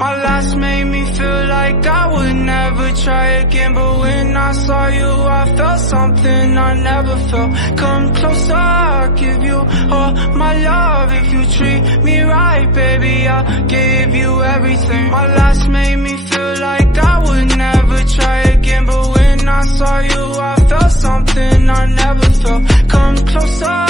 My last made me feel like I would never try again, but when I saw you I felt something I never felt. Come closer, I'll give you all my love. If you treat me right, baby, I'll give you everything. My last made me feel like I would never try again, but when I saw you I felt something I never felt. Come closer,